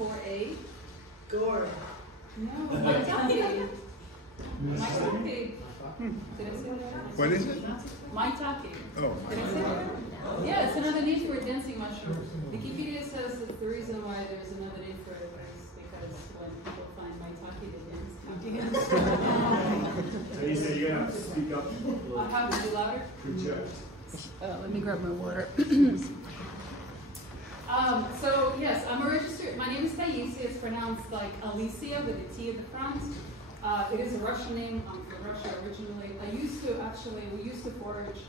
for a Gore. no maitake. Maitake. Did I say that? What is it? Maitake. Oh, Did I say that? Yeah, it's another name for a dancing mushroom. Wikipedia says that the reason why there's another name for it is because when people find maitake, they dance. So you said you're gonna have to speak up. I have to be louder. Project. Let me grab my water. So yes, I'm a registered. My name is Taisiya. It's pronounced like Alicia with a T at the front. It is a Russian name. I'm from Russia originally. We used to forage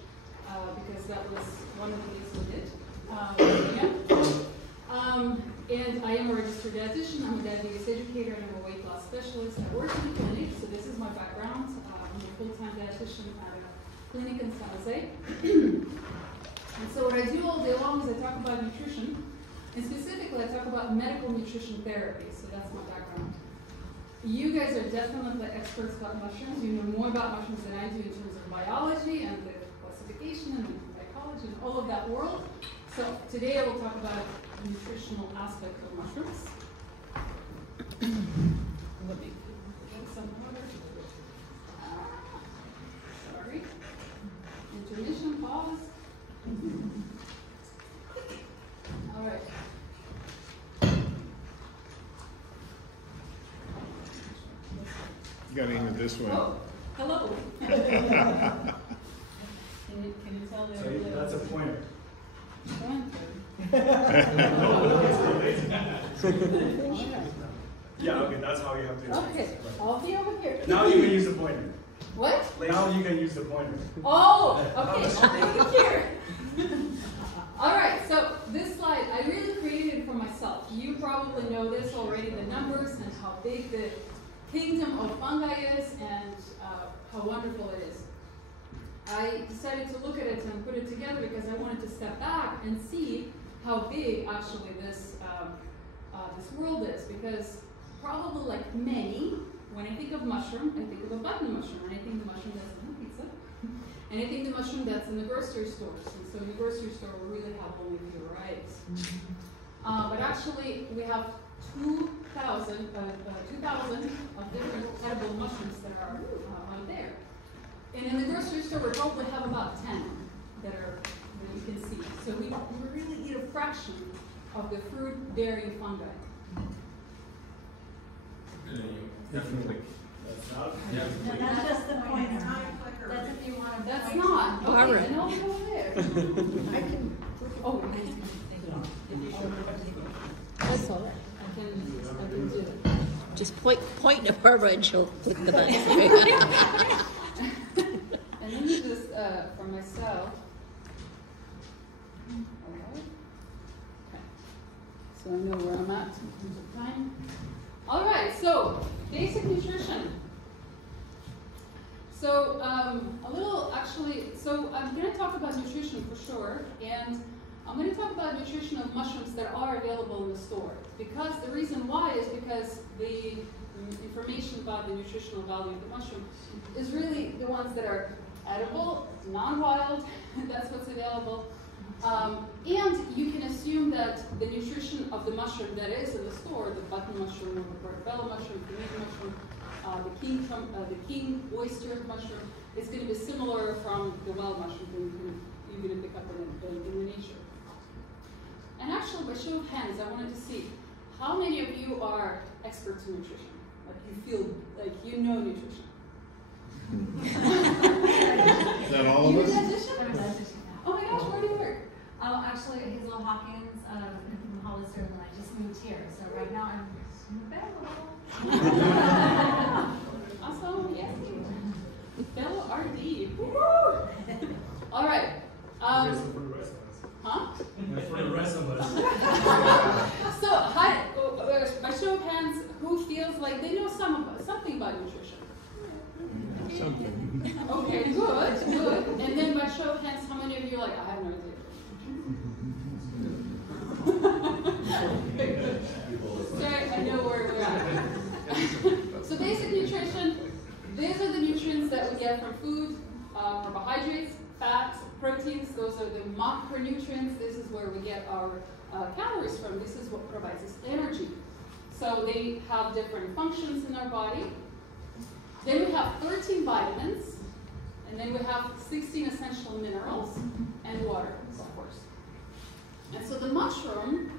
because that was one of the things we did. And I am a registered dietitian. I'm a diabetes educator and I'm a weight loss specialist. I work in the clinic, so this is my background. I'm a full-time dietitian at a clinic in San Jose. And so what I do all day long is I talk about nutrition, and specifically I talk about medical nutrition therapy, so that's my background. You guys are definitely experts about mushrooms. You know more about mushrooms than I do in terms of biology and the classification and the psychology and all of that world. So today I will talk about the nutritional aspect of mushrooms. Let me drink some water. Sorry. Intermission, pause. All right. you gotta eat this one. Oh, hello. Can you tell So that? that's a pointer. Yeah, okay, that's how you have to. Okay, I'll be over here. Now you can use the pointer. What? Now you can use the pointer. Oh, okay. I'll take it here. All right, so this slide, I really created it for myself. You probably know this already, the numbers and how big the kingdom of fungi is and how wonderful it is. I decided to look at it and put it together because I wanted to step back and see how big actually this world is, because probably like many, when I think of mushroom, I think of a button mushroom, and I think the mushroom that's in the pizza, and I think the mushroom that's in the grocery stores. And so in the grocery store, we really have only a few varieties. But actually, we have 2,000 of different edible mushrooms that are out there. And in the grocery store, we probably have about 10 that you can see. So we really eat a fraction of the fruit-bearing fungi. Definitely. That's not. Yeah. No, that's just the point. That's if you want to. That's not. Okay, All right. then I'll go over there. I can. Oh, That's all right. I can do that. Just point to Barbara and she'll click the button. And let me just, for myself. Alright. Okay. So I know where I'm at in terms of time. Alright, so basic nutrition. So I'm going to talk about nutrition for sure, and I'm going to talk about nutrition of mushrooms that are available in the store. Because the reason why is because the information about the nutritional value of the mushroom is really the ones that are edible, non-wild, that's what's available. And you can assume that the nutrition of the mushroom that is in the store, the button mushroom, or the portobello mushroom, the tomato mushroom, the king oyster mushroom, is going to be similar from the wild mushroom that you're going to pick up in the nature. And actually, by show of hands, I wanted to see how many of you are experts in nutrition? Like you feel like you know nutrition. Is that all of You're a us? dietitian? I'm a dietitian now. Oh my gosh, where do you work? Oh, actually, Hazel Hawkins from Hollister, and I just moved here. So right now I'm available. Awesome, yes. Fellow RD. All right. For the rest of us. Huh? For the rest of us. So, by show of hands, who feels like they know something about nutrition? Something. Okay, good. And then by show of hands, how many of you are like, I have no idea? Sorry, I know where we're at. So basic nutrition, these are the nutrients that we get from food, carbohydrates, fats, proteins. Those are the macronutrients. This is where we get our calories from. This is what provides us energy. So they have different functions in our body. Then we have 13 vitamins, and then we have 16 essential minerals, and water, of course. And so the mushroom,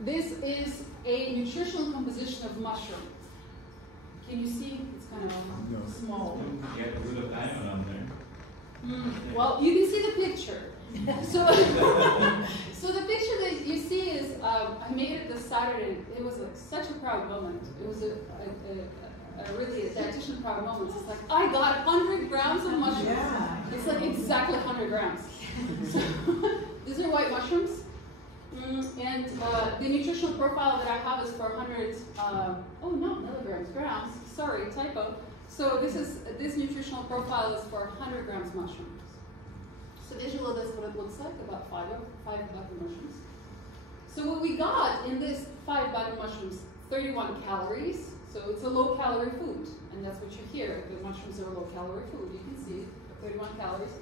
this is a nutritional composition of mushroom. Can you see? It's kind of small. You have to put a diamond on there. Well, you can see the picture. So, so the picture that you see is, I made it this Saturday. It was like such a proud moment. It was really a dietitian proud moment. It's like, I got 100 grams of mushrooms. Yeah. It's like exactly 100 grams. So, these are white mushrooms. And the nutritional profile that I have is for 100, oh no, milligrams, grams, sorry, typo. So this nutritional profile is for 100 grams mushrooms. So visually, that's what it looks like, about five bucket mushrooms. So what we got in this 5 bucket mushrooms, 31 calories. So it's a low-calorie food, and that's what you hear. The mushrooms are a low-calorie food. You can see 31 calories.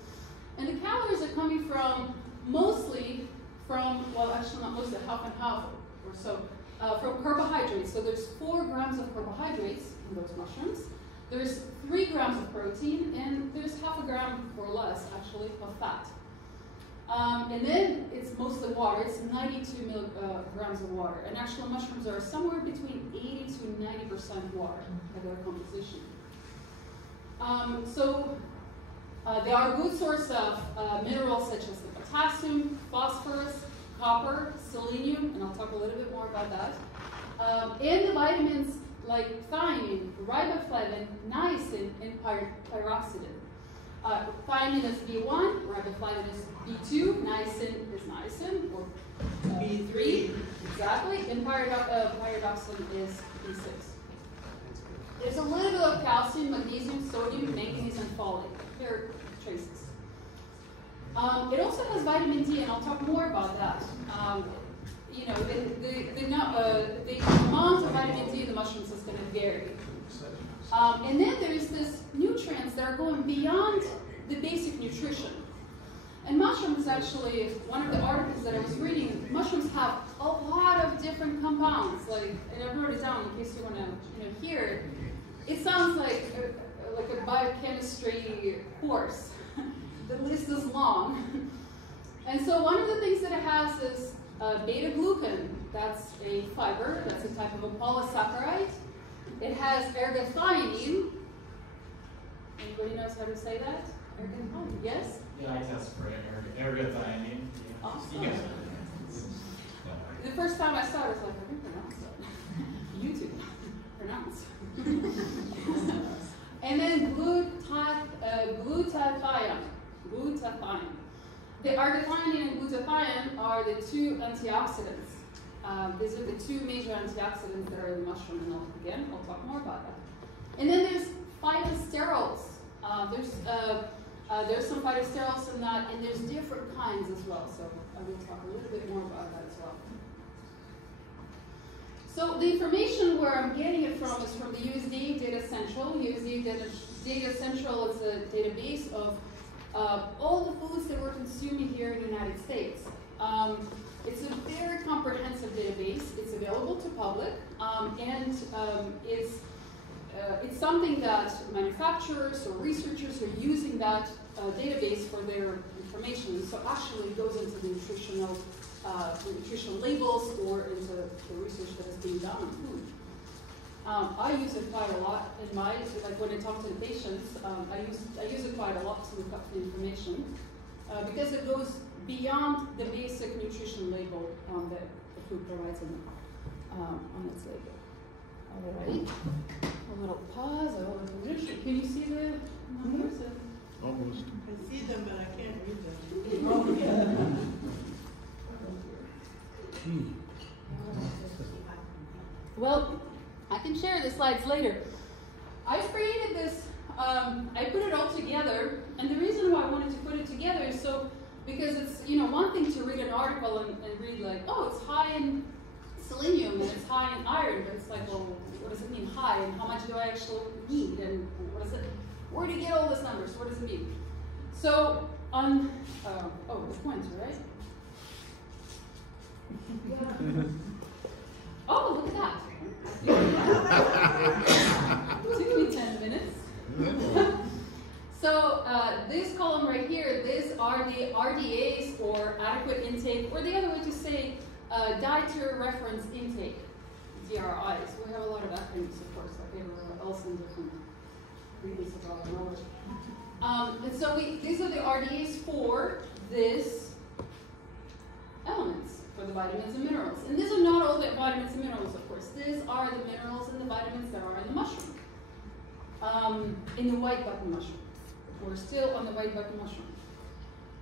And the calories are coming from mostly from, well, actually not mostly, half and half or so, from carbohydrates. So there's 4 grams of carbohydrates in those mushrooms. There's 3 grams of protein, and there's half a gram or less, actually, of fat. And then it's mostly water. It's 92 grams of water. And actual mushrooms are somewhere between 80 to 90% water in their composition. They are a good source of minerals such as the potassium, phosphorus, copper, selenium, and I'll talk a little bit more about that. And the vitamins like thiamine, riboflavin, niacin, and pyroxidin. Thiamine is B1, riboflavin is B2, niacin is niacin, or B3, exactly, and pyroxidin is B6. There's a little bit of calcium, magnesium, sodium, manganese, and folate. There are traces. It also has vitamin D, and I'll talk more about that. You know, the amount of vitamin D in the mushrooms is going to vary. And then there's this nutrients that are going beyond the basic nutrition. And mushrooms, actually, one of the articles that I was reading, mushrooms have a lot of different compounds. Like, and I wrote it down in case you want to hear it. It sounds like a biochemistry course. The list is long. And so one of the things that it has is beta-glucan. That's a fiber. That's a type of a polysaccharide. It has ergothioneine. Anybody knows how to say that? Ergothioneine, yes? Yeah, I test for ergothioneine. Awesome. The first time I saw it, I was like, I can pronounce that. YouTube. Pronounce. And then glutathione. The arginine and glutathione are the 2 antioxidants. These are the 2 major antioxidants that are in the mushroom, and I'll talk more about that. And then there's phytosterols. There's some phytosterols in that, and there's different kinds as well. So I will talk a little bit more about that as well. So the information where I'm getting it from is from the USDA Data Central. USDA Data Central is a database of all the foods that we're consuming here in the United States. It's a very comprehensive database. It's available to public, and it's something that manufacturers or researchers are using that database for their information. So actually it goes into the nutritional labels or into the research that is being done on food. I use it quite a lot in my, like when I talk to the patients, I use it quite a lot to look up the information because it goes beyond the basic nutrition label that the food provides on its label. Alrighty, a little pause, a little position. Can you see the numbers? Almost. I can see them, but I can't read them. Well, I can share the slides later. I created this, I put it all together, and the reason why I wanted to put it together is because it's, one thing to read an article and read like, oh, it's high in selenium and it's high in iron, but it's like, well, what does it mean high, and how much do I actually need, and where do you get all these numbers, what does it mean? So, the pointer, right? intake, or the other way to say dietary reference intake, DRIs. We have a lot of acronyms, of course, like everywhere else in different readings of our knowledge. And so these are the RDAs for this elements, for the vitamins and minerals. And these are not all the vitamins and minerals, of course. These are the minerals and the vitamins that are in the mushroom, in the white button mushroom. We're still on the white button mushroom.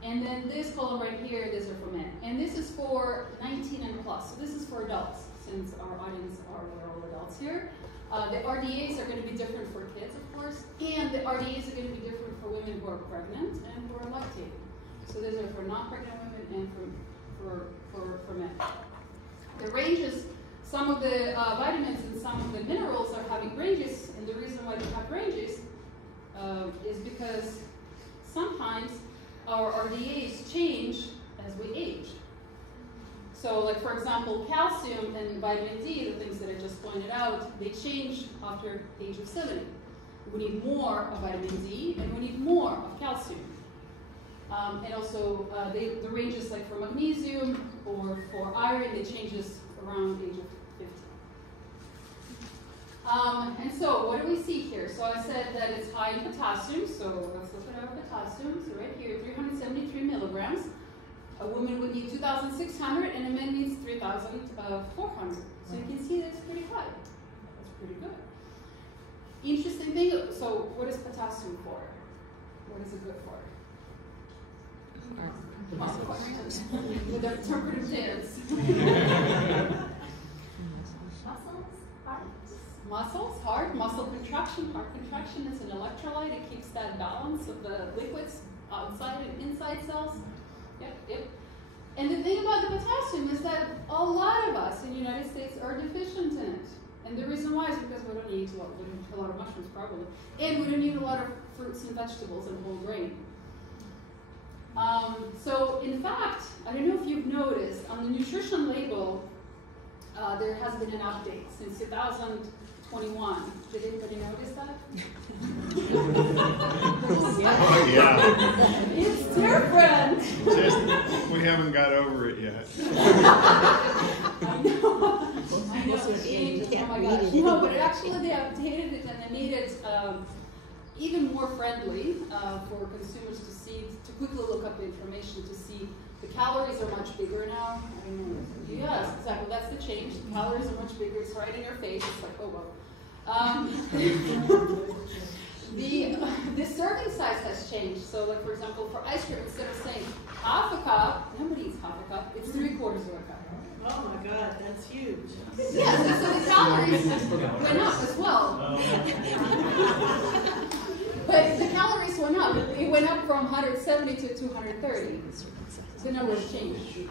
And then this column right here, these are for men. And this is for 19 and plus. So this is for adults, since our audience we're all adults here. The RDAs are going to be different for kids, of course. And the RDAs are going to be different for women who are pregnant and who are lactating. So these are for non-pregnant women and for men. The ranges, some of the vitamins and some of the minerals are having ranges. And the reason why they have ranges is because sometimes our RDAs change as we age. So like for example, calcium and vitamin D, the things that I just pointed out, they change after the age of 70. We need more of vitamin D and we need more of calcium. And also the ranges like for magnesium or for iron, it changes around the age of 50. And so what do we see here? So I said that it's high in potassium, so let's look at our potassium. So right here, 373 milligrams. A woman would need 2,600 and a man needs 3,400. So you can see that it's pretty high. That's pretty good. Interesting thing, so what is potassium for? What is it good for? With our interpretive dance. Muscles, heart, muscle contraction. Heart contraction is an electrolyte. It keeps that balance of the liquids outside and inside cells. Yep. And the thing about the potassium is that a lot of us in the United States are deficient in it. And the reason why is because we don't eat a lot of mushrooms probably. And we don't eat a lot of fruits and vegetables and whole grain. So in fact, I don't know if you've noticed, on the nutrition label, there has been an update since 2021. Did anybody notice that? Yeah. It's different. We haven't got over it yet. I know. You can't Oh my read gosh. it No, but anywhere. actually they updated it and they made it even more friendly for consumers to see, to quickly look up the information to see. The calories are much bigger now. I don't know. Yes, exactly. That's the change. The calories are much bigger. It's right in your face. It's like, oh well. The serving size has changed. So, like for example, for ice cream, instead of saying half a cup, nobody eats half a cup. It's 3/4 of a cup. Oh my God, that's huge. Yes, and so the calories went up as well. But the calories went up. It went up from 170 to 230. The numbers changed.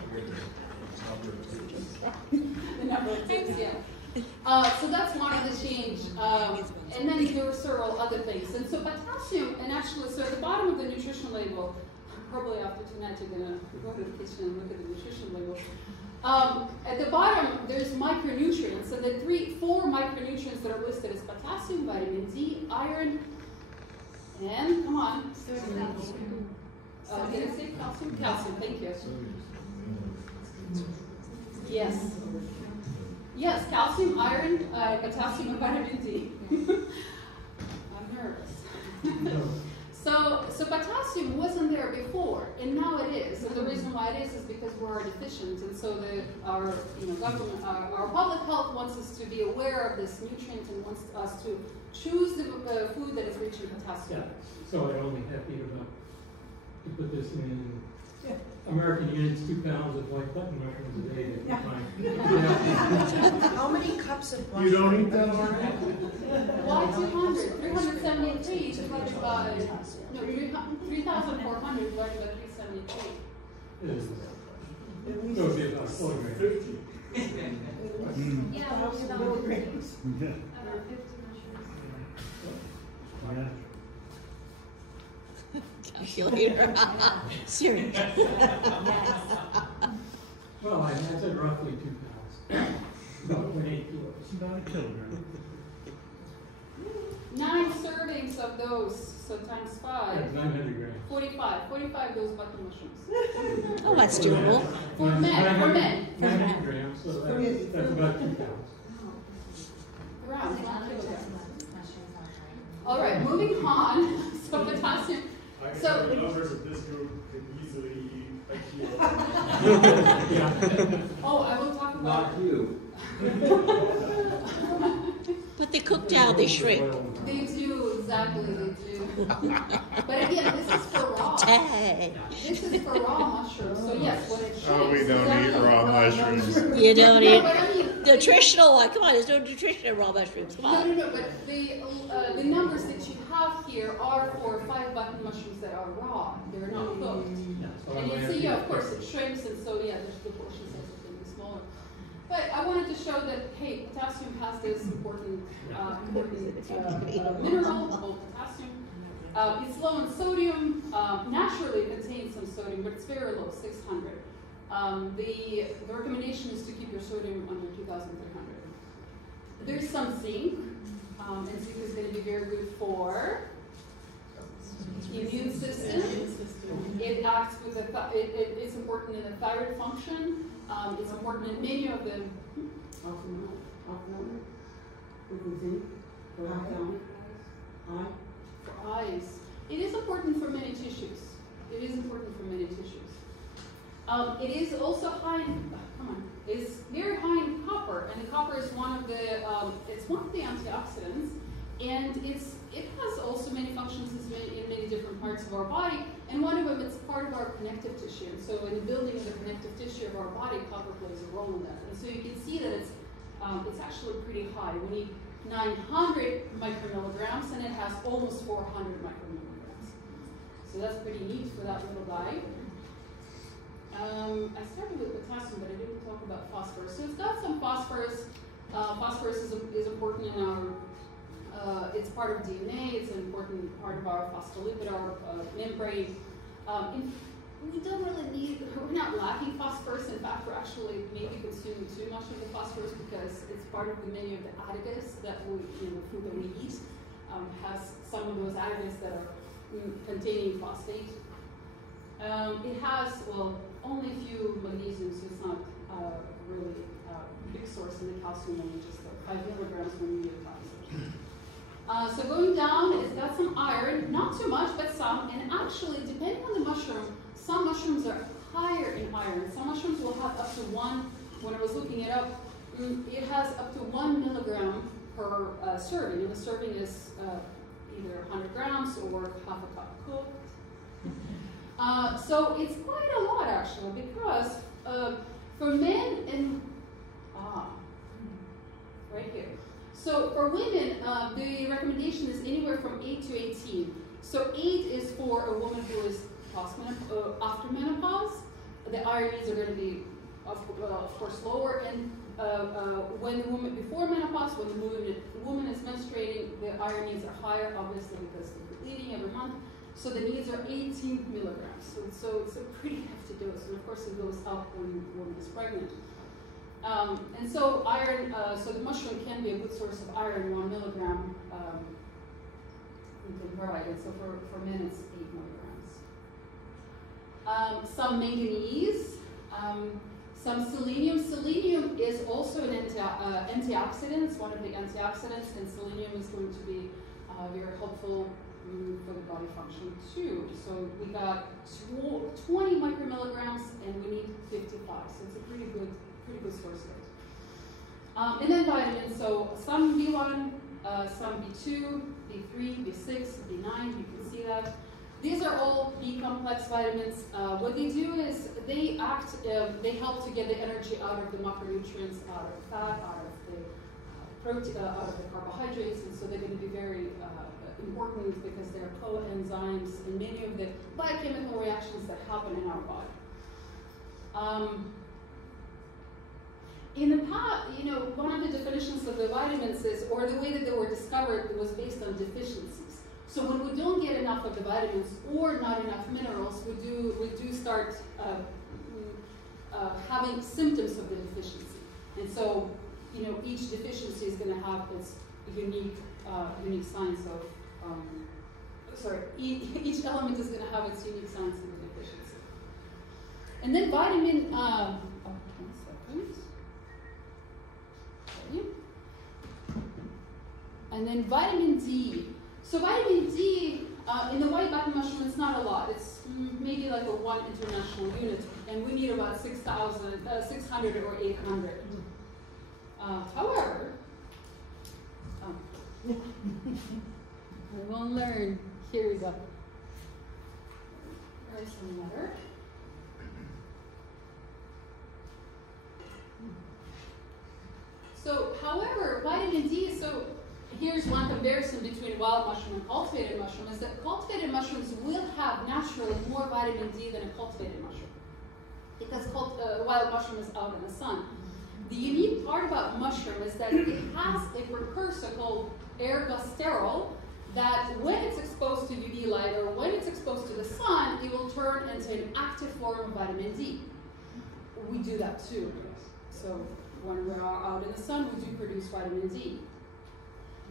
The number of tips, yeah. So that's one of the change. And then there were several other things. And so potassium, and actually, so at the bottom of the nutrition label, probably after tonight you're going to go to the kitchen and look at the nutrition label. At the bottom, there's micronutrients. And the 4 micronutrients that are listed is potassium, vitamin D, iron, and, come on. Did I say calcium? Calcium, thank you. Yes. Yes, calcium, iron, potassium, and vitamin D. I'm nervous. So potassium wasn't there before, and now it is. And the reason why it is because we're deficient, and so our government, our public health wants us to be aware of this nutrient and wants us to choose the food that is rich in potassium. Yeah. So I only have to put this in American units, 2 pounds of white button mushrooms a day. Yeah. How many cups of You mushrooms? don't eat that already? Why 200? 373 divided by, no, 3,400 divided by 373. So it'd be about 40 grams. Yeah, How many milligrams? about 50 mushrooms. Calculator. Serious. Well, I said roughly 2 pounds. About 0.8 kilos. About a kilogram. 9 servings of those. so times 5. 900 grams. 45 those button mushrooms. Oh, that's doable. For men. 900 grams, so that's about 2 pounds. Around 1 kilogram. Mushrooms are great. All right, moving on. So potassium. I can So- tell the numbers of this group could easily eat a kilo. Yeah. Oh, I will talk about. Not you. But they cook down, they shrink. They do, exactly, they do. But again, this is for raw. Hey, This is for raw mushrooms. So yes, when it shrinks. Oh, we don't eat raw mushrooms. you don't No, eat but I mean, nutritional one. Come on, there's no nutrition in raw mushrooms. Come on. no, but the numbers that you have here are for 5 button mushrooms that are raw. They're not cooked. So And I you have see, to- of course, it shrinks, and so yeah, there's the portion size is going to be smaller. But I wanted to show that hey, potassium has this important mineral called potassium. It's low in sodium. Naturally, it contains some sodium, but it's very low, 600. The recommendation is to keep your sodium under 2,300. There's some zinc, and zinc is going to be very good for immune system. It acts with it's important in the thyroid function. It's important in many of them. For eyes. It is important for many tissues. It is important for many tissues. It is also high in, it's very high in copper, and the copper is one of the, it's one of the antioxidants, and it has also many functions in many different parts of our body, and one of them is part of our connective tissue. And so in the building of the connective tissue of our body, copper plays a role in that. And so you can see that it's actually pretty high. We need 900 micromilligrams, and it has almost 400 micromilligrams. So that's pretty neat for that little guy. I started with potassium, but I didn't talk about phosphorus. So it's got some phosphorus. Phosphorus is important in our, it's part of DNA, it's an important part of our phospholipid, our membrane. We don't really need, we're not lacking phosphorus. In fact, we're actually maybe consuming too much of the phosphorus because it's part of the menu of the additives that we, the food that we eat has some of those additives that are containing phosphate. It has, well, only a few magnesium, so it's not really a big source in the calcium, only just 5 milligrams when you need calcium. So going down, it's got some iron, not too much, but some, and actually, depending on the mushroom, some mushrooms are higher in iron. Some mushrooms will have up to 1, when I was looking it up, it has up to 1 milligram per serving, and the serving is either 100 grams or half a cup cooked. So it's quite a lot actually, because for men and right here. So for women, the recommendation is anywhere from 8 to 18. So 8 is for a woman who is after menopause. The iron needs are going to be, of course, lower. And when the woman before menopause, when the woman is menstruating, the iron needs are higher, obviously, because of the bleeding every month. So the needs are 18 milligrams. So it's a pretty hefty dose. And of course, it goes up when the woman is pregnant. And so iron, so the mushroom can be a good source of iron. 1 milligram you can provide it. So for men, it's 8 milligrams. Some manganese, some selenium. Selenium is also an antioxidant. It's one of the antioxidants, and selenium is going to be very helpful for the body function too. So we got 20 micromilligrams, and we need 55. So it's a pretty good source of it. And then vitamins. So some B1, some B2, B3, B6, B9. You can see that. These are all B-complex vitamins. What they do is they act, they help to get the energy out of the macronutrients, out of fat, out of the protein, out of the carbohydrates, and so they're going to be very important because they're coenzymes in many of the biochemical reactions that happen in our body. In the past, one of the definitions of the vitamins is, or the way that they were discovered, was based on deficiencies. So when we don't get enough of the vitamins or not enough minerals, we do start having symptoms of the deficiency. And so, each deficiency is going to have its unique signs of each element is going to have its unique science and efficiency. And then vitamin, 1 second. Okay. And then vitamin D. So vitamin D, in the white button mushroom, it's not a lot. It's maybe like a 1 international unit, and we need about 600 or 800. However, we won't learn. Here we go. Write some letter. So, however, vitamin D, so here's one comparison between wild mushroom and cultivated mushroom, is that cultivated mushrooms will have naturally more vitamin D than a cultivated mushroom, because wild mushroom is out in the sun. The unique part about mushroom is that it has a precursor called ergosterol that when it's exposed to UV light or when it's exposed to the sun, it will turn into an active form of vitamin D. We do that too. So when we are out in the sun, we do produce vitamin D.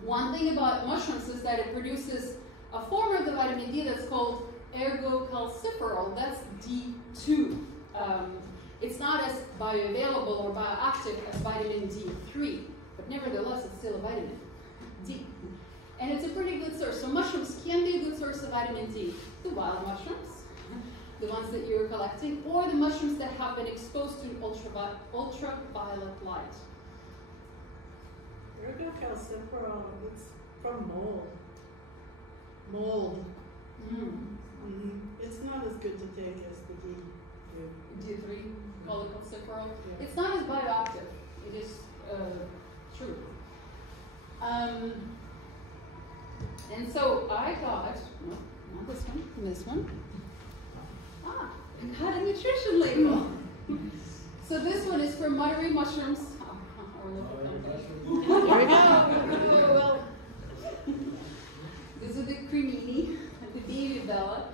One thing about mushrooms is that it produces a form of the vitamin D that's called ergocalciferol. That's D2. It's not as bioavailable or bioactive as vitamin D3, but nevertheless, it's still a vitamin D. And it's a pretty good source. So mushrooms can be a good source of vitamin D. The wild mushrooms, the ones that you're collecting, or the mushrooms that have been exposed to ultraviolet light. Ergocalciferol, it's from mold. Mold. It's not as good to take as the D3, cholecalciferol. Yeah. It's not as bioactive. It is true. And so I got, no, not this one, this one. I got a nutrition label. So this one is for buttery mushrooms. Here we go. These are the cremini, the baby bella.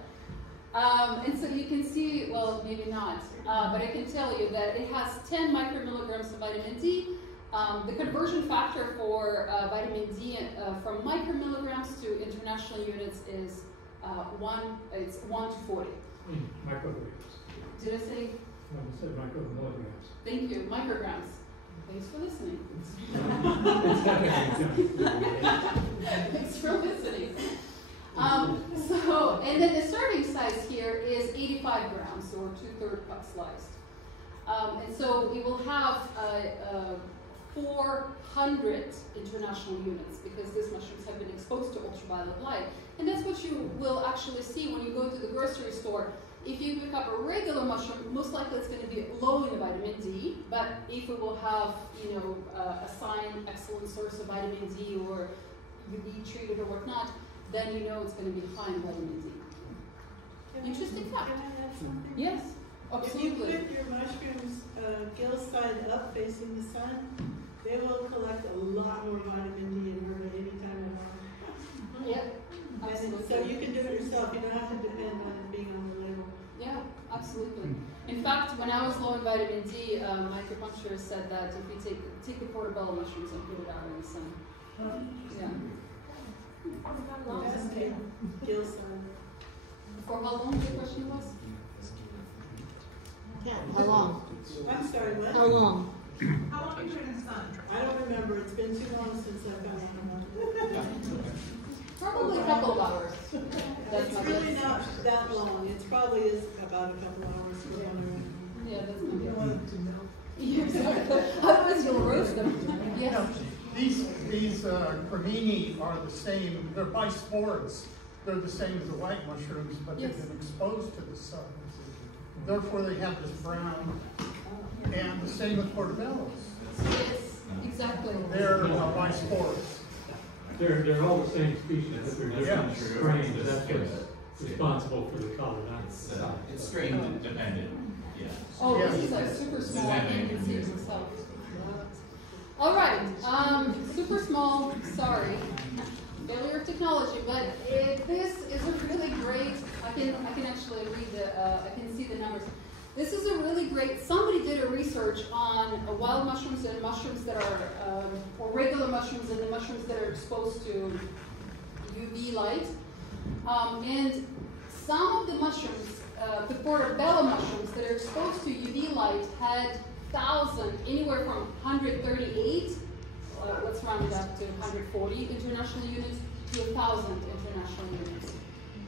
And so you can see, well, maybe not, but I can tell you that it has 10 micromilligrams of vitamin D. The conversion factor for vitamin D from micromilligrams to international units is 1 to 40. Micrograms. Did I say? No, you said micromilligrams. Thank you, micrograms. Thanks for listening. Thanks for listening. And then the serving size here is 85 grams, or 2/3 cup sliced. And so we will have 400 international units because these mushrooms have been exposed to ultraviolet light. And that's what you will actually see when you go to the grocery store. If you pick up a regular mushroom, most likely it's going to be low in vitamin D, but if it will have, a sign, excellent source of vitamin D or UV treated or whatnot, then you know it's going to be high in vitamin D. Interesting fact. Can I add something? Yes, absolutely. If you put your mushrooms gill side up facing the sun, they will collect a lot more vitamin D in order any time at all. Yep, absolutely. So you can do it yourself. You don't have to depend on it being on the label. Yeah, absolutely. In fact, when I was low in vitamin D, my acupuncturist said that if you take the portobello mushrooms and put it out in the sun. Yeah. Gill side. For how long the question was? Yeah, how long? I'm sorry, what? How long? How long you put it in the sun? I don't remember. It's been too long since I've done it. Probably a couple of hours. That's It's my really guess. not that long. It probably is about a couple hours. Yeah, that's my guess. wanted to know. Yeah, exactly. Otherwise you'll roast them. Yes. These cremini are the same, they're bispores. They're the same as the white mushrooms, but Yes. they've been exposed to the sun. Therefore, they have this brown, and the same with portobellos. Yes, exactly. They're bispores. They're all the same species, but they're different Yeah. strains. That's what's responsible for the color. It's strain dependent. Yeah. Oh, Yes. this is like super small. I can't even see it myself. All right, super small. Sorry, failure of technology. But this is a really great. I can actually read I can see the numbers. This is a really great. Somebody did a research on wild mushrooms and mushrooms that are, or regular mushrooms and the mushrooms that are exposed to UV light. And some of the mushrooms, the portobello mushrooms that are exposed to UV light had anywhere from 138, let's round it up to 140 international units, to 1,000 international units.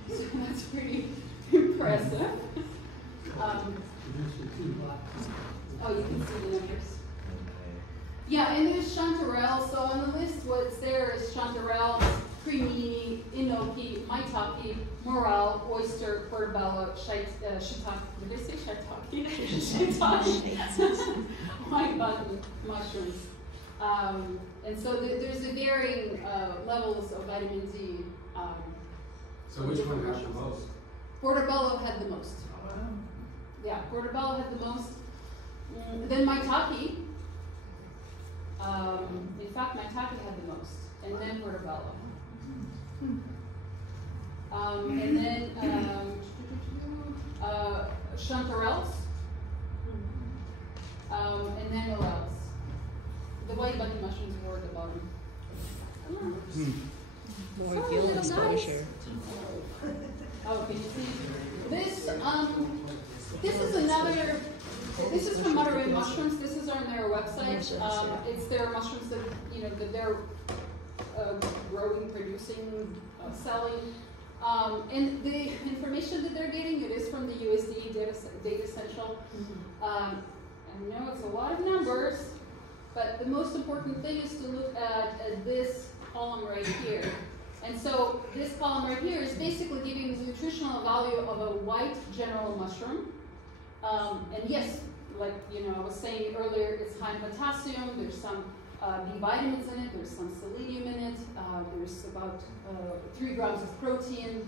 So that's pretty impressive. Oh, you can see the numbers. Yeah, and there's chanterelle. So on the list, what's there is chanterelle, cremini, enoki, maitake, morel, oyster, portobello, shiitake. Did I say shiitake? Shiitake. White button mushrooms. And so there's a varying levels of vitamin D. So which one got the most? Portobello had the most. Yeah, portobello had the most. Then maitake. In fact, maitake had the most, and then portobello. And then chanterelles, and then morels. The white button mushrooms were at the bottom. More gill exposure. Oh, can you see? This is another. This is from Monterey Mushrooms. This is on their website. It's their mushrooms that that they're growing, producing, selling. And the information that they're getting, it is from the USDA Data Essential. I know it's a lot of numbers, but the most important thing is to look at this column right here. And so this column right here is basically giving the nutritional value of a white general mushroom. And yes, like I was saying earlier, it's high in potassium. There's some B vitamins in it. There's some selenium in it. There's about 3 grams of protein.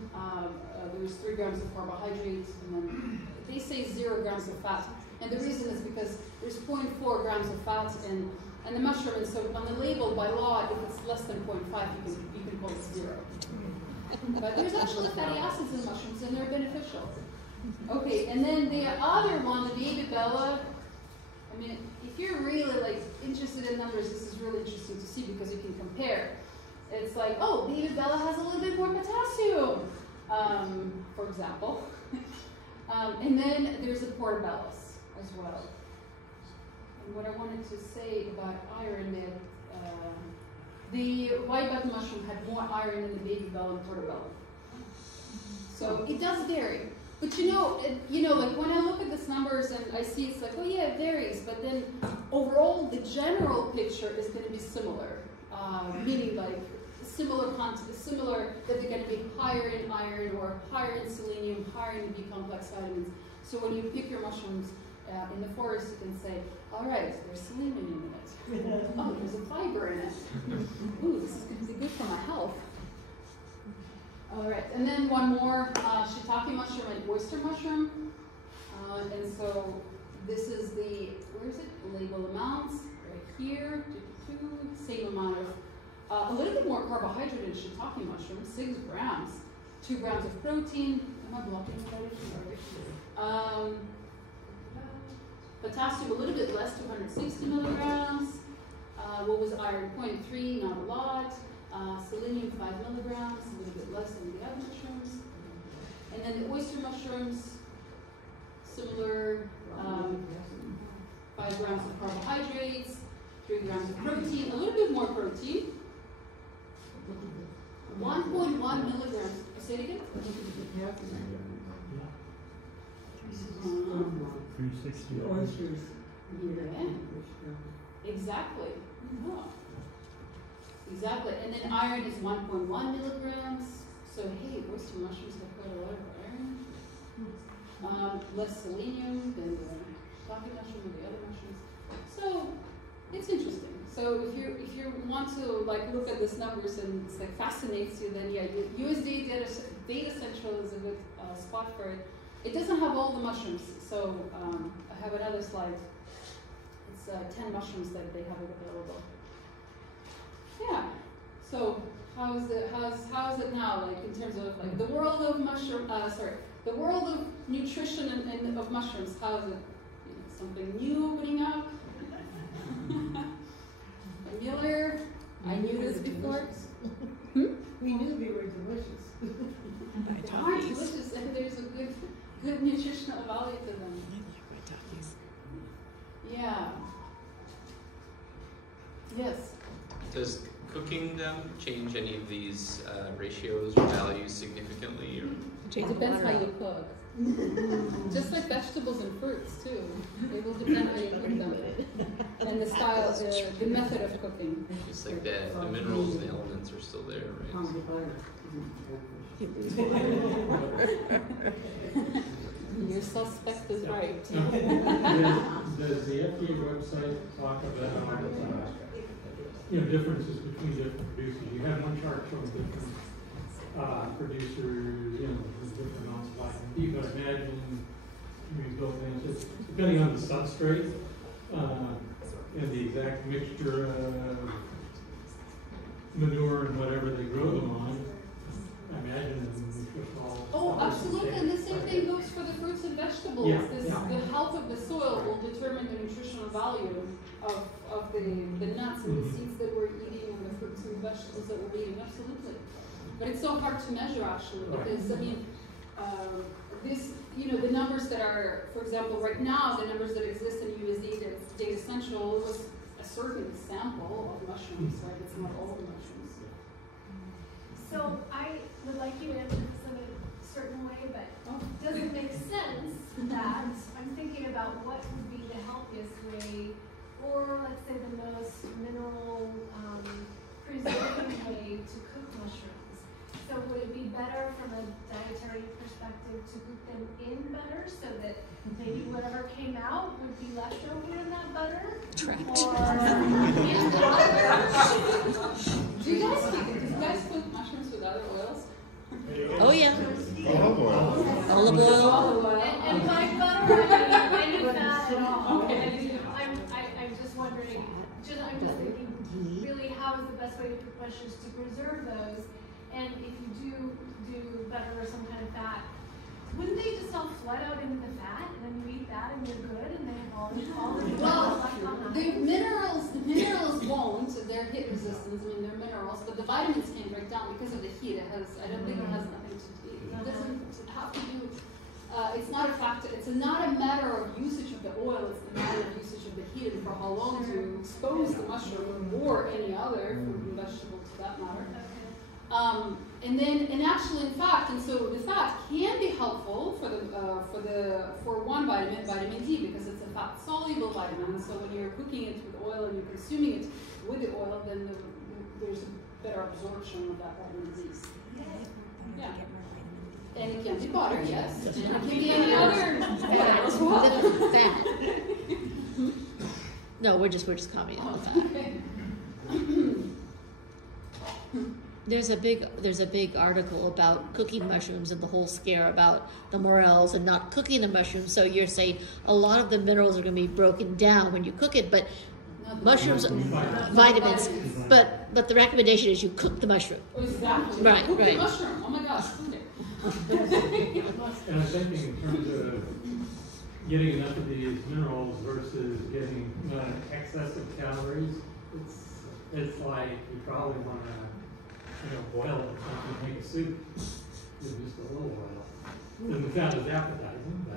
There's 3 grams of carbohydrates, and then they say 0 grams of fat. And the reason is because there's 0.4 grams of fat in the mushroom, and so on the label by law, if it's less than 0.5, you can call it 0. But there's actually fatty acids in mushrooms, and they're beneficial. Okay, and then the other one, the baby bella. I mean, if you're really interested in numbers, this is really interesting to see because you can compare. It's like, oh, baby bella has a little bit more potassium, for example. And then there's the portobellos as well. And what I wanted to say about iron, that the white button mushroom had more iron than the baby bella and portobello. So it does vary. But like when I look at these numbers and I see it's like, oh yeah, it varies, but then overall the general picture is going to be similar, meaning like similar that they're going to be higher in iron or higher in selenium, higher in B complex vitamins. So when you pick your mushrooms in the forest, you can say, all right, there's selenium in it. Oh, there's a fiber in it. Ooh, this is going to be good for my health. All right, and then one more, shiitake mushroom and oyster mushroom. And so this is the, where is it? Label amounts, right here, same amount of, a little bit more carbohydrate in shiitake mushroom, 6 grams, 2 grams of protein. Am I blocking it? Sorry. Potassium, a little bit less, 260 milligrams. What was iron? 0.3, not a lot. Selenium 5 milligrams, a little bit less than the other mushrooms. And then the oyster mushrooms, similar, 5 grams of carbohydrates, 3 grams of protein, a little bit more protein. 1.1 milligrams. Say it again? 360. Yeah. Exactly. Oh. Exactly. And then iron is 1.1 milligrams. So hey, oyster mushrooms have quite a lot of iron. Less selenium than the coffee mushroom or the other mushrooms. So it's interesting. So if you want to look at these numbers and it's fascinates you, then yeah, USDA Data Essential is a good spot for it. It doesn't have all the mushrooms, so I have another slide. It's 10 mushrooms that they have available. Yeah. So how is it now? In terms of the world of the world of nutrition and of mushrooms. How is it? Something new opening up? Familiar? I knew this before. We knew they were delicious. Yes. Does cooking them change any of these ratios or values significantly? Or? It depends how you cook. Just like vegetables and fruits too. It will depend how you cook them. And the style, the method of cooking. Just like that, the minerals and the elements are still there, right? Your suspect is right. Does the FDA website talk about differences between different producers? You have one chart showing different producers, with different amounts of vitamin D, but imagine depending on the substrate and the exact mixture of manure and whatever they grow them on, I imagine the nutritional. Oh, absolutely, and the same thing goes for the fruits and vegetables. The health of the soil will determine the nutritional value of the nuts and the seeds that we're eating and the fruits and vegetables that we're eating, absolutely. But it's so hard to measure actually, because I mean, the numbers that are, for example, right now, the numbers that exist in USDA Data Central was a certain sample of mushrooms, right? It's not all the mushrooms. So I would like you to answer this in a certain way, but does it make sense that I'm thinking about what would be the healthiest way, or let's say the most mineral preserving way to cook mushrooms? So would it be better from a dietary perspective to cook them in butter so that maybe whatever came out would be left over in that butter? Trapped. Do you guys cook mushrooms with other oils? Oh yeah. Olive oil. Olive oil. And by butter, I mean any fat at all. Okay. I'm just wondering, I'm just thinking, really, how is the best way to cook mushrooms to preserve those? And if you do butter or some kind of fat, wouldn't they just all flood out into the fat, and then you eat that and you're good, and then all the Well, the minerals won't. They're heat resistant. I mean, they're minerals, but the vitamins can break down because of the heat. I don't think it has nothing to do. It doesn't have to do. It's not a factor. It's not a matter of usage of the oil. It's a matter of usage of the heat and for how long to expose the mushroom or any other fruit and vegetable to that matter. In fact, so the fat can be helpful for one vitamin, vitamin D, because it's a fat soluble vitamin. So when you're cooking it with oil and you're consuming it with the oil, then there's a better absorption of that vitamin D. Yeah. And it can be butter, yes. And it can be any other fat as well. Fat. No, we're just commenting on that. Okay. There's a big article about cooking mushrooms and the whole scare about the morels and not cooking the mushrooms. So you're saying a lot of the minerals are going to be broken down when you cook it, but mushrooms, vitamins. But the recommendation is you cook the mushroom. Exactly. Right. Cook the mushroom. Oh my gosh. And I'm thinking in terms of getting enough of these minerals versus getting excessive calories. It's like you probably want to boil it or something, make a soup with just a little oil. Doesn't sound as appetizing, but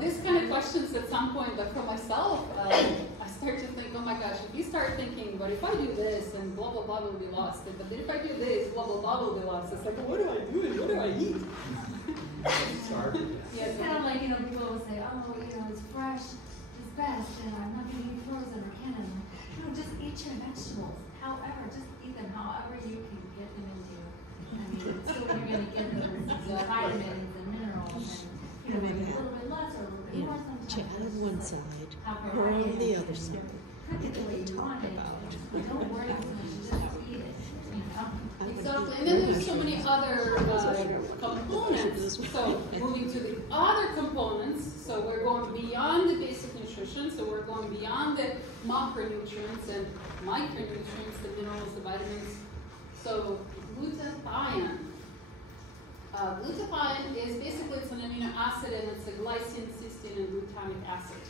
this kind of questions at some point, but for myself, I start to think, oh my gosh, if you start thinking, but if I do this, then blah blah blah will be lost. But then if I do this, blah blah blah will be lost. It's like, well, what do I do and what do I eat? It's kind of like, people will say, oh, it's fresh. Best, and I'm not going to eat frozen or canned. Just eat your vegetables. However, just eat them however you can get them into. I mean, so you're going to get those vitamins and minerals, and maybe a little bit less or a little bit more sometimes. Check on one side, or on the other side. Cook it the way you want it. Don't worry so much. Just eat it. Exactly. And then there's so many other components. So moving to the other components, so we're going beyond the basic nutrition, so we're going beyond the macronutrients and micronutrients, the minerals, the vitamins. So glutathione. Glutathione is basically, it's an amino acid, and it's a glycine, cysteine, and glutamic acid.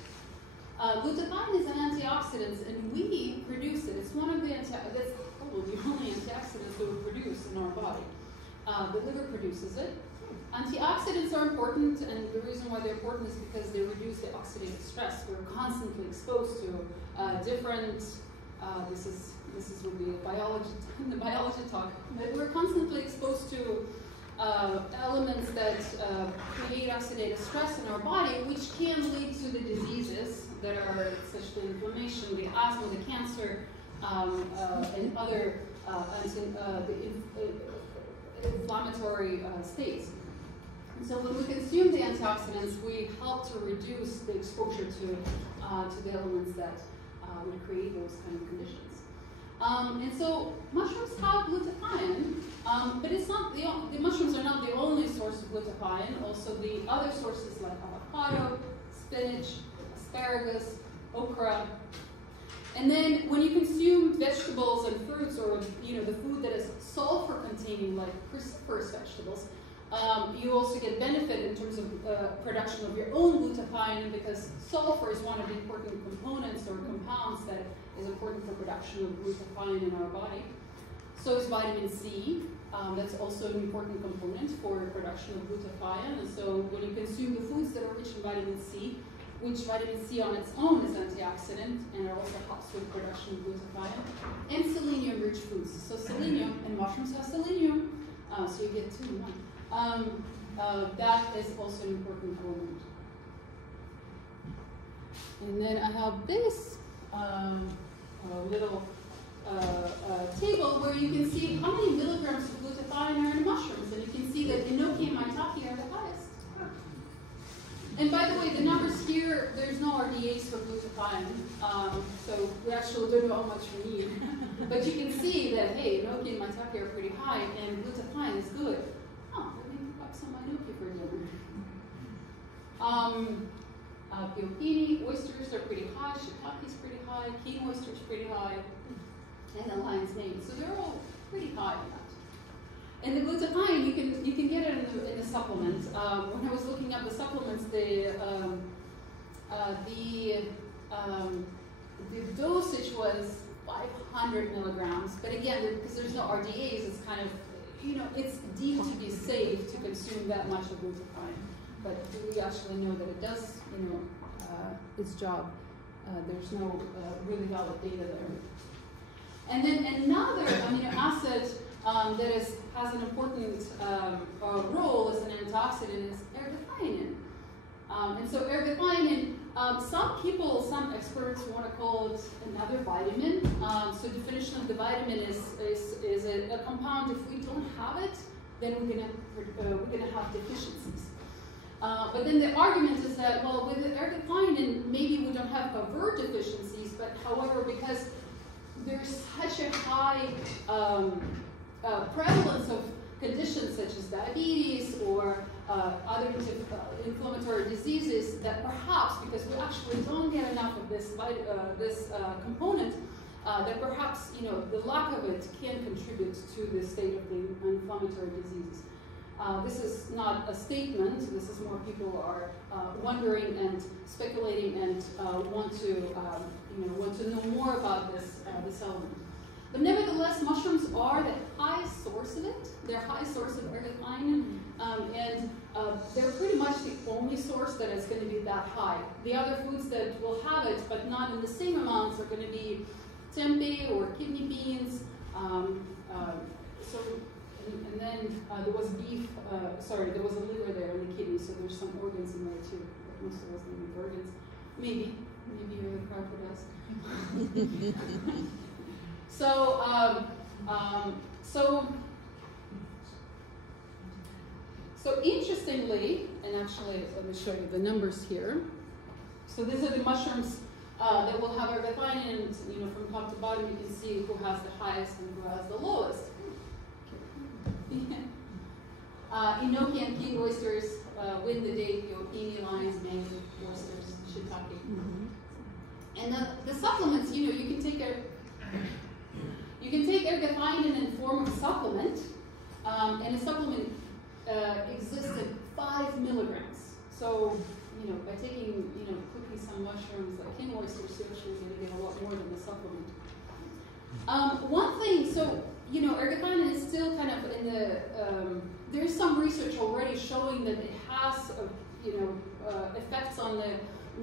Glutathione is an antioxidant, and we produce it. It's one of the that's probably the only antioxidants that we produce in our body. The liver produces it. Antioxidants are important, and the reason why they're important is because they reduce the oxidative stress. We're constantly exposed to different. This would be the biology talk. But we're constantly exposed to elements that create oxidative stress in our body, which can lead to the diseases that are such as inflammation, the asthma, the cancer, and other inflammatory states. And so when we consume the antioxidants, we help to reduce the exposure to the elements that would create those kind of conditions. And so mushrooms have glutathione, but it's not the mushrooms are not the only source of glutathione. Also, the other sources like avocado, spinach, asparagus, okra. And then when you consume vegetables and fruits, or the food that is sulfur-containing, like cruciferous vegetables, you also get benefit in terms of production of your own glutathione, because sulfur is one of the important components or compounds that is important for production of glutathione in our body. So is vitamin C. That's also an important component for production of glutathione. And so when you consume the foods that are rich in vitamin C, which vitamin C on its own is antioxidant, and it also helps with production of glutathione, and selenium-rich foods. So selenium, and mushrooms have selenium, so you get two in one. That is also an important element. And then I have this little table where you can see how many milligrams of glutathione are in mushrooms, and you can see that enoki and maitake are the highest. And by the way, the numbers here, there's no RDAs for glutathione, so we actually don't know how much we need. But you can see that, hey, enoki and maitake are pretty high, and glutathione is good. Oh, let me pick up some enoki for dinner. Piopini, oysters are pretty high, shiitake is pretty high, king oyster is pretty high, and the lion's mane. So they're all pretty high in that. And the glutathione, you can get it in the supplement. When I was looking up the supplements, the dosage was 500 milligrams. But again, because there's no RDAs, it's kind of, it's deemed to be safe to consume that much of glutathione. But we actually know that it does, its job. There's no really valid data there. And then another amino acid that has an important role as an antioxidant is ergothioneine. And so ergothioneine, some experts want to call it another vitamin. So definition of the vitamin is a compound. If we don't have it, then we're gonna have deficiencies. But then the argument is that, well, with the ergothioneine, maybe we don't have overt deficiencies, but however, because there's such a high prevalence of conditions such as diabetes or other inflammatory diseases, that perhaps, because we actually don't get enough of this component, that perhaps the lack of it can contribute to the state of the inflammatory diseases. This is not a statement. This is more people are wondering and speculating and want to know more about this element. But nevertheless, mushrooms are the highest source of it. They're high source of ergothioneine, and they're pretty much the only source that is going to be that high. The other foods that will have it, but not in the same amounts, are going to be tempeh or kidney beans. And then there was beef. There was a liver there and the kidney, so there's some organs in there too. But most of us don't need organs. Maybe you're the crocodiles. So interestingly, and actually, let me show you the numbers here. So these are the mushrooms that will have ergothioneine, and from top to bottom, you can see who has the highest and who has the lowest. Enoki and king oysters win the day. Piopini, lion's mane, oysters, shiitake. And the supplements, you can take ergothioneine in the form of a supplement, and the supplement exists at 5 milligrams. So, by taking, cooking some mushrooms like king oysters, you're actually going to get a lot more than the supplement. One thing, so, ergothioneine is still kind of in the, there's some research already showing that it has, effects on the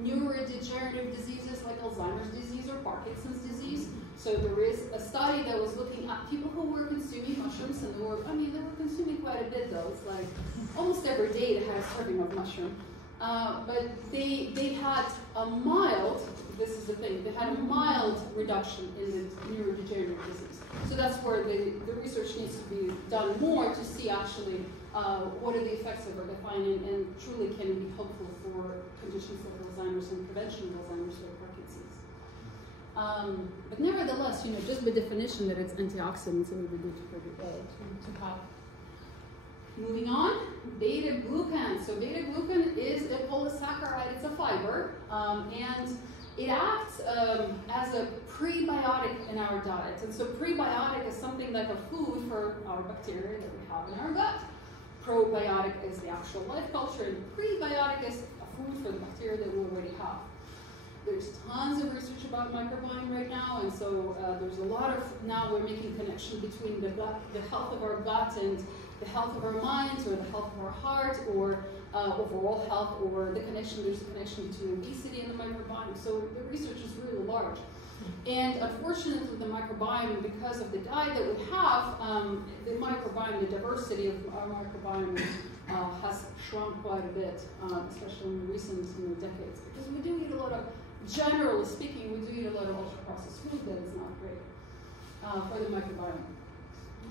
neurodegenerative diseases like Alzheimer's disease or Parkinson's disease. So there is a study that was looking at people who were consuming mushrooms, and they were consuming quite a bit though. It's like almost every day they had a serving of mushroom. But they had a mild, this is the thing, they had a mild reduction in the neurodegenerative disease. So that's where the research needs to be done more to see actually what are the effects of ergothine and truly can it be helpful for conditions like Alzheimer's and prevention of Alzheimer's or Parkinson's. But nevertheless, just the definition that it's antioxidants, it would be good to have. Moving on, beta-glucan. So beta-glucan is a polysaccharide, it's a fiber, and it acts as a prebiotic in our diet. And so prebiotic is something like a food for our bacteria that we have in our gut. Probiotic is the actual life culture, and prebiotic is a food for the bacteria that we already have. There's tons of research about microbiome right now, and so there's a lot of, now we're making connection between the health of our gut and the health of our minds, or the health of our heart, or overall health, or there's a connection between obesity and the microbiome. So the research is really large. And unfortunately, the microbiome, because of the diet that we have, the microbiome, the diversity of our microbiome has shrunk quite a bit, especially in the recent decades, because we do eat a lot of, generally speaking, we do eat a lot of ultra-processed food that is not great for the microbiome.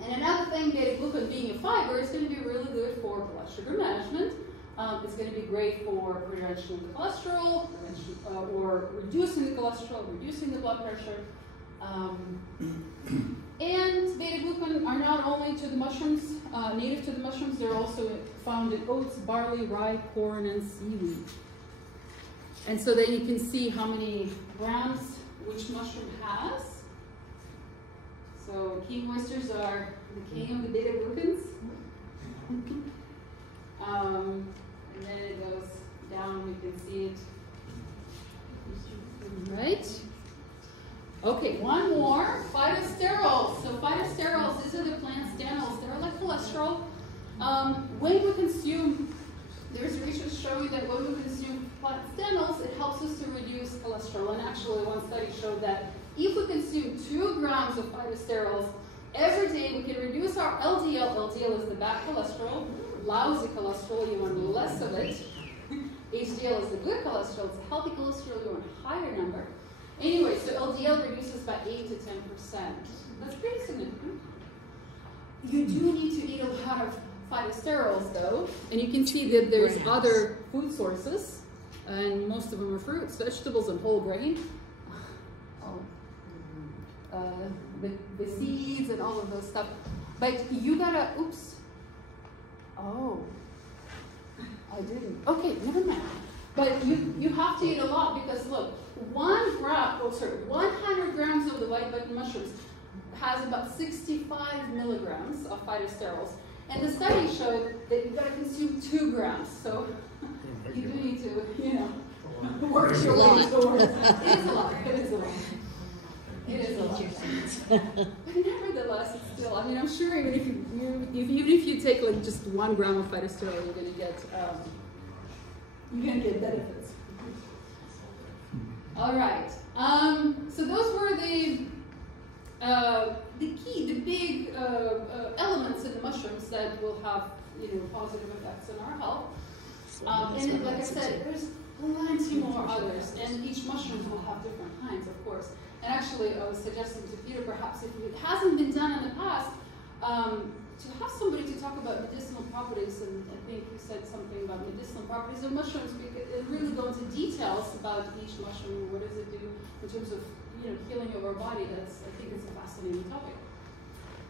And another thing, beta-glucan being a fiber is going to be really good for blood sugar management. It's going to be great for prevention of the cholesterol, or reducing the cholesterol, reducing the blood pressure. And beta-glucan are not only to the mushrooms, native to the mushrooms, they're also found in oats, barley, rye, corn, and seaweed. And so then you can see how many grams which mushroom has. So king oysters are the king of the beta-glucans. And then it goes down, we can see it. Right? Okay, one more, phytosterols. So phytosterols, these are the plant stanols. They're like cholesterol. When we consume, there's research showing that when we consume plant stanols, it helps us to reduce cholesterol. And actually, one study showed that if we consume 2 grams of phytosterols every day, we can reduce our LDL. LDL is the bad cholesterol, lousy cholesterol, you want less of it. HDL is the good cholesterol, it's a healthy cholesterol, you want a higher number. Anyway, so LDL reduces by 8 to 10%. That's pretty significant. You do need to eat a lot of phytosterols though, and you can see that there's other food sources, and most of them are fruits, vegetables, and whole grain. The seeds and all of those stuff. But you gotta, oops. Oh, I didn't. Okay, never mind. But you have to eat a lot because look, 100 grams of the white button mushrooms has about 65 milligrams of phytosterols. And the study showed that you've got to consume 2 grams. So you do need to, work your way towards. It is a lot. It is a lot. It is a lot. But nevertheless, it's still, I'm sure even if you take like just 1 gram of phytosterol, you're going to get benefits. All right. So those were the big elements in the mushrooms that will have positive effects on our health. And like I said, there's plenty more others, and each mushroom will have different kinds, of course. And actually, I was suggesting to Peter, perhaps if it hasn't been done in the past, to have somebody to talk about medicinal properties, and I think you said something about medicinal properties of mushrooms, and really go into details about each mushroom, what does it do in terms of healing of our body. I think it's a fascinating topic.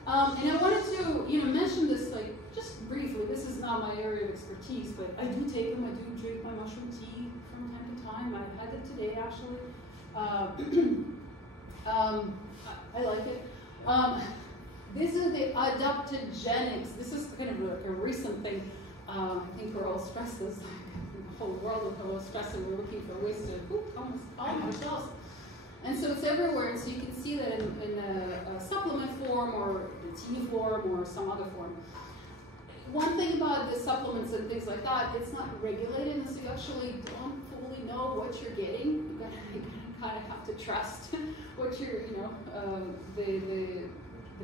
And I wanted to mention this just briefly. This is not my area of expertise, but I do take them. I do drink my mushroom tea from time to time. I had it today actually. I like it. This is the adaptogenics. This is kind of a recent thing. I think we're all stressed. The whole world is all stressed, and we're looking for ways to almost lost. And so it's everywhere. And so you can see that in a supplement form, or the tea form, or some other form. One thing about the supplements and things like that, it's not regulated, and so you actually don't fully know know what you're getting. You kind of have to trust what you're, the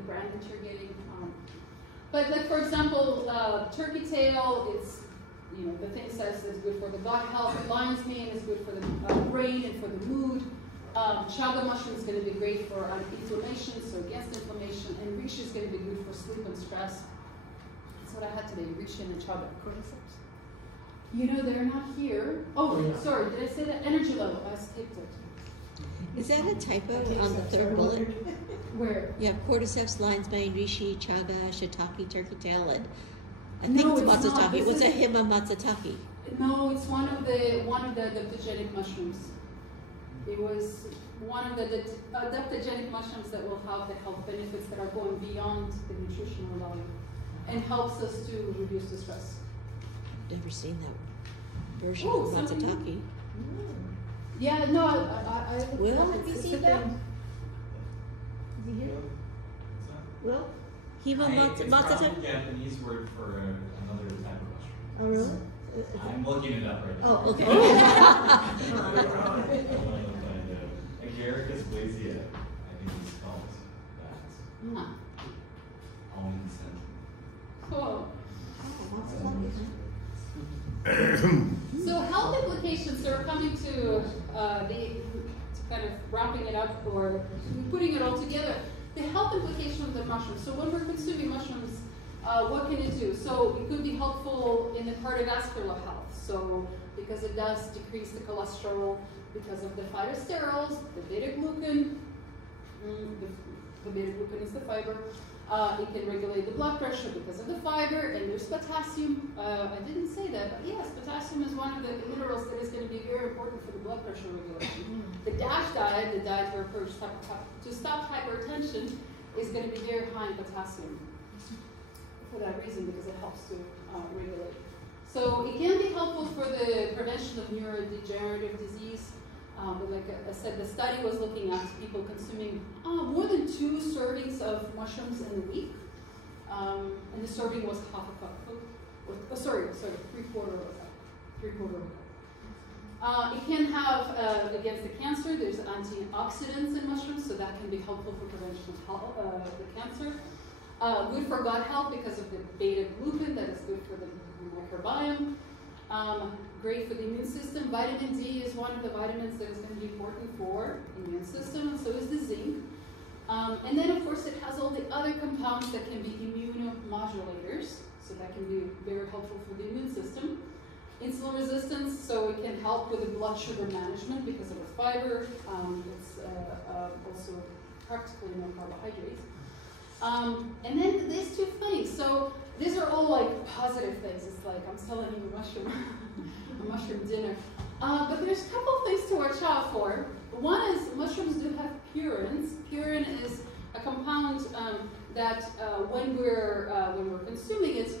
brand that you're getting. But like for example, turkey tail, it's, the thing says it's good for the gut health. Lion's mane is good for the brain and for the mood. Chaga mushroom is going to be great for inflammation, so against inflammation. And reishi is going to be good for sleep and stress. That's what I had today, reishi and chaga. They're not here. Oh, sorry, did I say that? Energy level, I skipped it. Is that a typo on the third bullet? Where? You have cordyceps, lion's mane, reishi, chaga, shiitake, turkey tail, and I think No, it's it's not. matsutake. This What's a is- hima matsutake? No, it's one of the adaptogenic mushrooms. It was one of the adaptogenic mushrooms that will have the health benefits that are going beyond the nutritional value and helps us to reduce the stress. I've never seen that version Oh, of something- matsutake. Yeah, no, I looked Will, it up. have you It's seen a that? thing. Is he here? Will? Hima It's probably matsutake? a Japanese word for another type of mushroom. Oh, really? I'm looking it up right now. Oh, okay. Agaricus blazea, I think it's called that. Huh. Almond scent. Cool. So health implications, so we're coming to kind of wrapping it up or putting it all together. The health implication of the mushroom. So when we're consuming mushrooms, what can it do? So it could be helpful in the cardiovascular health. So because it does decrease the cholesterol, because of the phytosterols, the beta-glucan, the beta-glucan is the fiber. It can regulate the blood pressure because of the fiber, and there's potassium. I didn't say that, but yes, potassium is one of the minerals that is going to be very important for the blood pressure regulation. The DASH diet, the diet where to stop hypertension, is going to be very high in potassium for that reason, because it helps to regulate. So it can be helpful for the prevention of neurodegenerative disease. But like I said, the study was looking at people consuming more than 2 servings of mushrooms in a week. And the serving was half a cup. Sorry, 3/4 of a cup. 3/4 of a cup. It can have, against the cancer, there's antioxidants in mushrooms, so that can be helpful for prevention of the cancer. Good for gut health because of the beta-glucan, that is good for the microbiome. Great for the immune system. Vitamin D is one of the vitamins that is going to be important for the immune system, and so is the zinc. And then, of course, it has all the other compounds that can be immunomodulators, so that can be very helpful for the immune system. Insulin resistance, so it can help with the blood sugar management because of the fiber. It's also practically no carbohydrates. And then these 2 things. So these are all like positive things. It's like I'm selling you a mushroom, a mushroom dinner. But there's a couple things to watch out for. One is mushrooms do have purines. Purine is a compound that when we're consuming it,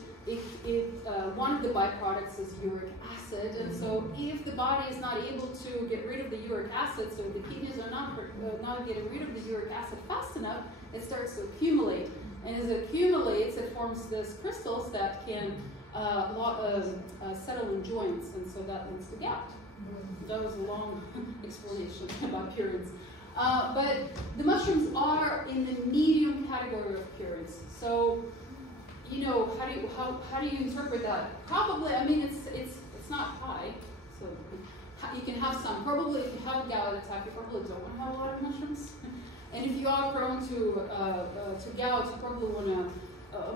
one of the byproducts is uric acid, and so if the body is not able to get rid of the uric acid, so the kidneys are not getting rid of the uric acid fast enough, it starts to accumulate. And as it accumulates, it forms these crystals that can settle in joints, and so that leads to gout. That was a long explanation about purines. But the mushrooms are in the medium category of purines. So, how do you interpret that? Probably, I mean, it's not high, so you can have some. Probably, if you have a gout attack, you probably don't want to have a lot of mushrooms. And if you are prone to gout, you probably want to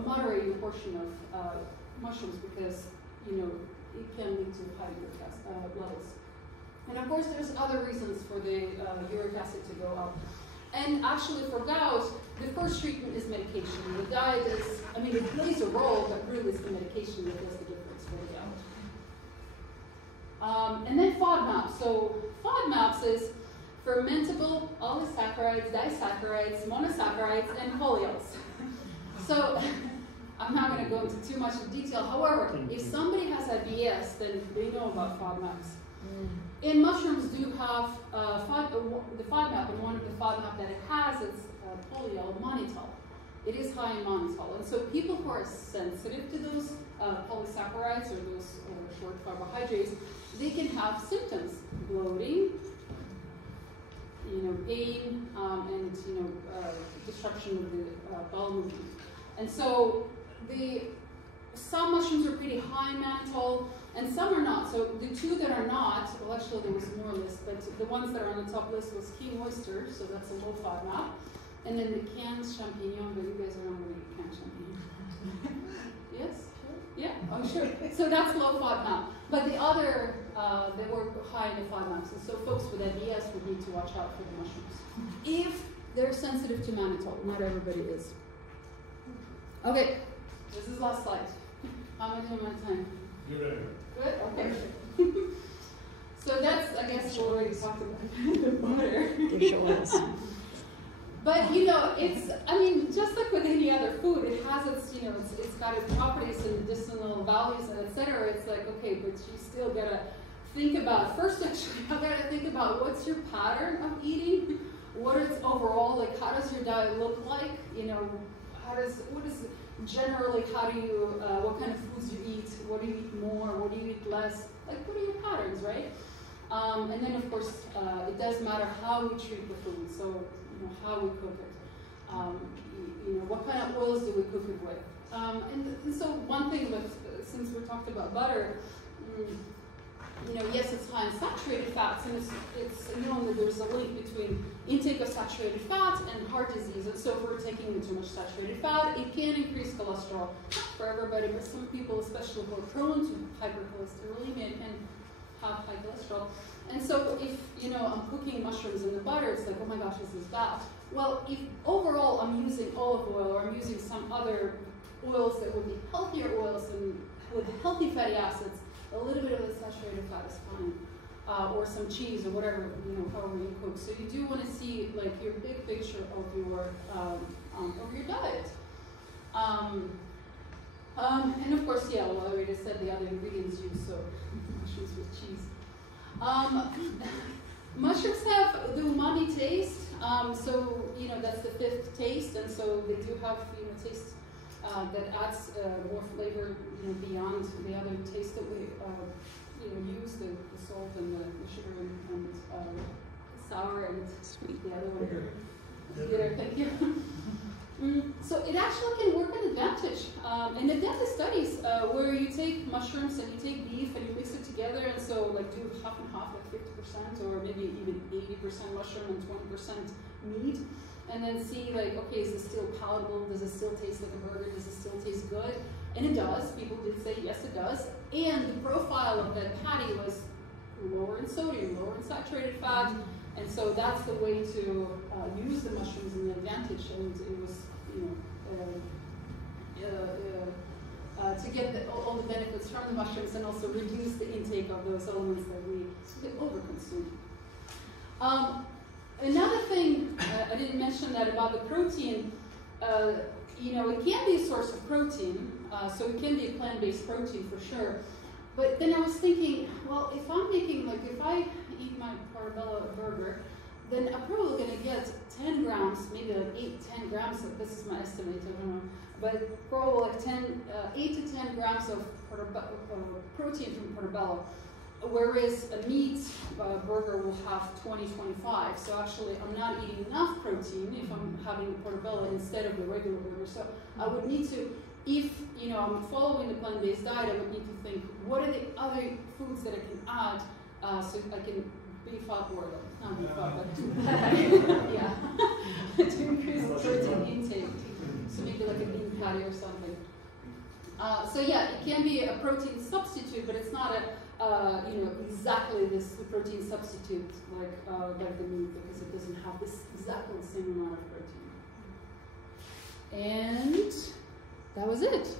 moderate your portion of mushrooms because it can lead to high uric acid levels. And of course, there's other reasons for the uric acid to go up. And actually, for gout, the first treatment is medication. The diet is, I mean, it plays a role, but really it's the medication that does the difference for the gout. And then FODMAPs. So FODMAPs is fermentable oligosaccharides, disaccharides, monosaccharides, and polyols. So I'm not going to go into too much in detail. However, if somebody has IBS, then they know about FODMAPs. And mushrooms do have the FODMAP, and one of the FODMAP that it has is polyol mannitol. it is high in mannitol. And so people who are sensitive to those polysaccharides or those short carbohydrates, they can have symptoms: bloating, pain, and destruction of the bowel movement. And so some mushrooms are pretty high in mannitol, and some are not. So the two that are not, well, actually there was more list, but the ones that are on the top list was king oyster, so that's a low FODMAP, and then the canned champignon. But you guys are not going to eat canned champignon. Yes? Yeah, I'm sure. So that's low FODMAP. But the other, they were high in the FODMAPs. And so folks with IBS would need to watch out for the mushrooms. If they're sensitive to mannitol, not everybody is. Okay, this is the last slide. How am I doing my time? You're ready. Good? Okay. So that's, I guess, we already talked about the butter. It sure is. But it's, just like with any other food, it has its, it's got its properties and medicinal values and etc. It's like, okay, but you still gotta think about, first actually, you gotta think about what's your pattern of eating, what is overall, like how does your diet look like, how do you, what kind of foods you eat, what do you eat more, what do you eat less, like what are your patterns, right? And then of course, it does matter how we treat the food, so how we cook it, what kind of oils do we cook it with. And so one thing with, since we talked about butter, yes, it's high in saturated fats, and it's known that there's a link between intake of saturated fat and heart disease. And so if we're taking too much saturated fat, it can increase cholesterol. Not for everybody, but some people, especially who are prone to hypercholesterolemia, can have high cholesterol. And so if, I'm cooking mushrooms in the butter, it's like, oh my gosh, this is bad. Well, if overall I'm using olive oil or I'm using some other oils that would be healthier oils and with healthy fatty acids, a little bit of the saturated fat is fine. Or some cheese or whatever, however you cook. So you do want to see like your big picture of your diet. And of course, yeah, well, I already said the other ingredients used, so mushrooms with cheese. Mushrooms have the umami taste, so that's the fifth taste, and so they do have taste that adds more flavor beyond the other taste that we use, the salt and the sugar and sour and sweet. The other one. Bitter, thank you. So it actually can work an advantage. And they've done the studies where you take mushrooms and you take beef and you mix it together, and so like do half and half, like 50%, or maybe even 80% mushroom and 20% meat, and then see like, okay, is this still palatable? Does it still taste like a burger? Does it still taste good? And it does. People did say yes, it does. And the profile of that patty was lower in sodium, lower in saturated fat, and so that's the way to use the mushrooms and the advantage. And it was, to get all the benefits from the mushrooms and also reduce the intake of those elements that we overconsume. Another thing, I didn't mention that about the protein, it can be a source of protein, so it can be a plant-based protein for sure. But then I was thinking, well, if I'm making, like if I eat my portobello burger, then I'm probably going to get 10 grams, maybe like 10 grams, this is my estimate, I don't know, but probably like 8 to 10 grams of protein from portobello, whereas a meat burger will have 20-25. So actually, I'm not eating enough protein if I'm having the portobello instead of the regular burger. So I would need to, if I'm following the plant-based diet, I would need to think, what are the other foods that I can add so I can beef up, or not beef up, but yeah, to increase protein intake. So maybe like a bean patty or something. So yeah, it can be a protein substitute, but it's not exactly this protein substitute like the meat, because it doesn't have this exactly the same amount of protein. And that was it.